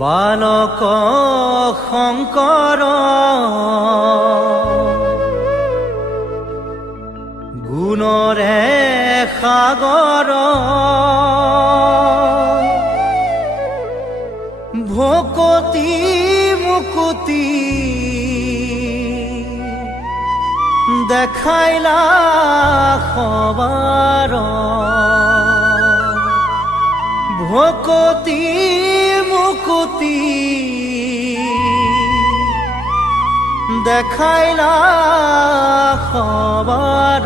বালক শংকৰ গুণৰে সাগৰ ভকতি মুকুতি দেখাইলা সবাৰ ভকতি মুকুতি দেখাইলা সবাৰ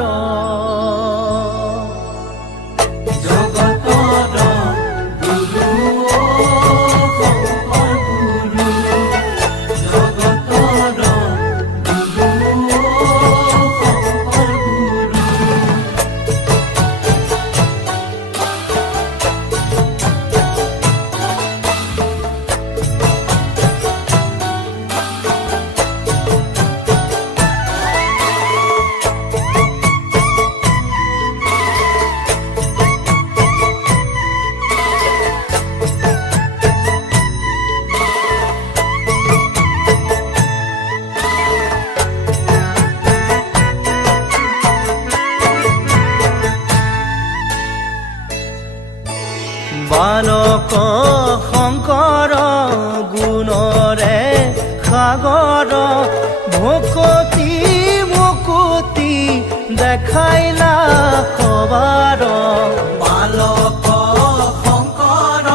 বালক শংকৰ গুণৰে সাগৰ ভকতি মুকুতি দেখাইলা সবাৰ বালক শংকৰ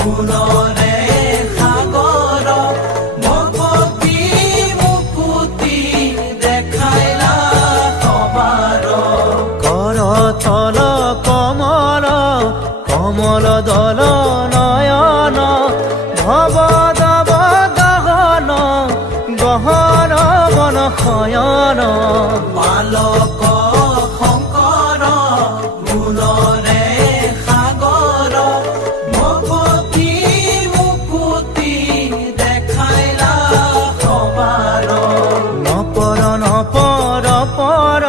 গুণৰে সাগৰ ভকতি মুকুতি দেখাইলা সবাৰ কৰতল কমল কমল দল নয়ন ভব দব গহন গহন বন শয়ন বালক শংকৰ গুণৰে সাগৰ ভকতি মুকুতি দেখাইলা সবাৰ নপৰ নপৰ পৰ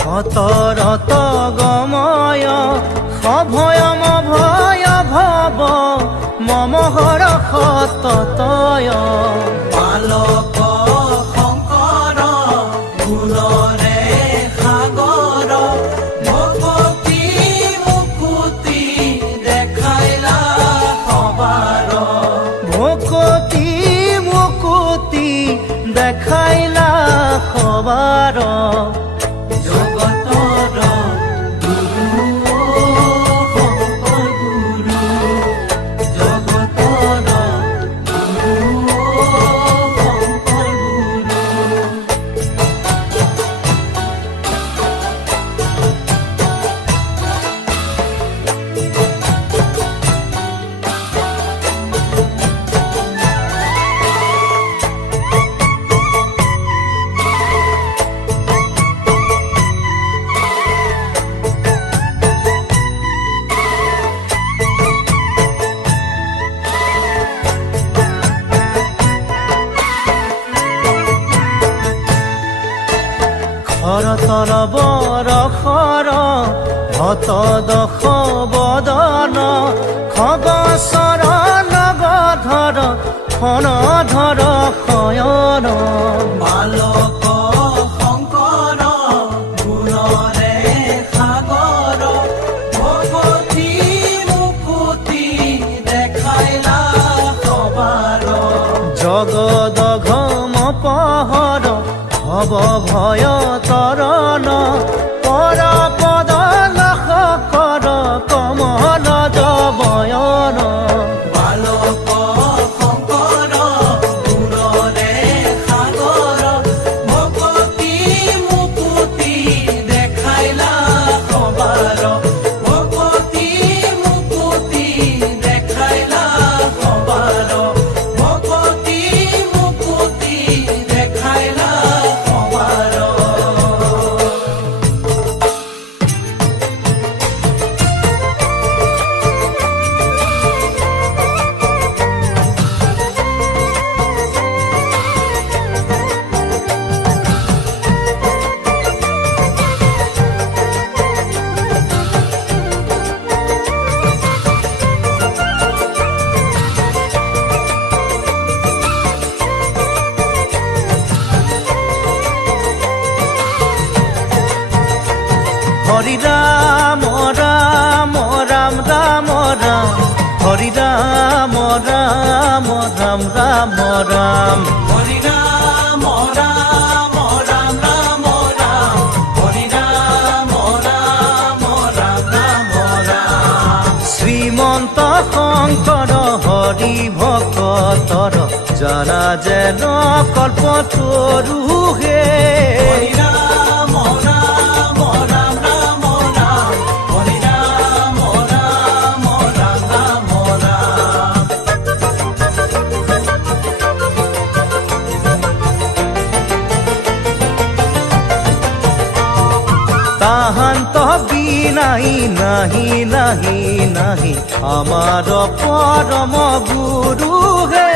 সতৰত গময় অভয়ম ভয় ভৱ মমহৰ সততয় বালক শংকৰ গুণৰে সাগৰ ভকতি মুকুতি দেখাইলা সবাৰ ভকতি মুকুতি দেখাইলা সবাৰ খৰতল বৰষৰ হত দশ বদন খগচৰ নগধৰ ফণধৰ শয়ন বালক শংকৰ গুণৰে সাগৰ ভকতি মুকুতি দেখাইলা সবাৰ জগদঘম পহৰ ভৱ ভয় তৰণ পৰ পদ লাখ কৰ কমল জবয়ন বালক শংকৰ গুণৰে সাগৰ ভকতি মুকুতি দেখাইলা সবাৰ ভকতি মুকুতি দেখাইলা সবাৰ ভকতি মুকুতি দেখাইলা সবাৰ হৰি ৰাম ৰাম ৰাম ৰাম ৰাম হৰি ৰাম ৰাম ৰাম ৰাম ৰাম হৰি ৰাম ৰাম ৰাম ৰাম ৰাম হৰি ৰাম ৰাম ৰাম ৰাম ৰাম শ্ৰীমন্ত শংকৰ হৰি ভকতৰ জানা যেন কল্পতৰু হে হৰি ৰাম ৰাম ৰাম ৰাম ৰাম হৰি ৰাম ৰাম ৰাম ৰাম ৰাম তাহান্ত বিনাই নাহি নাহি নাহি আমাৰ পৰম গুৰু হে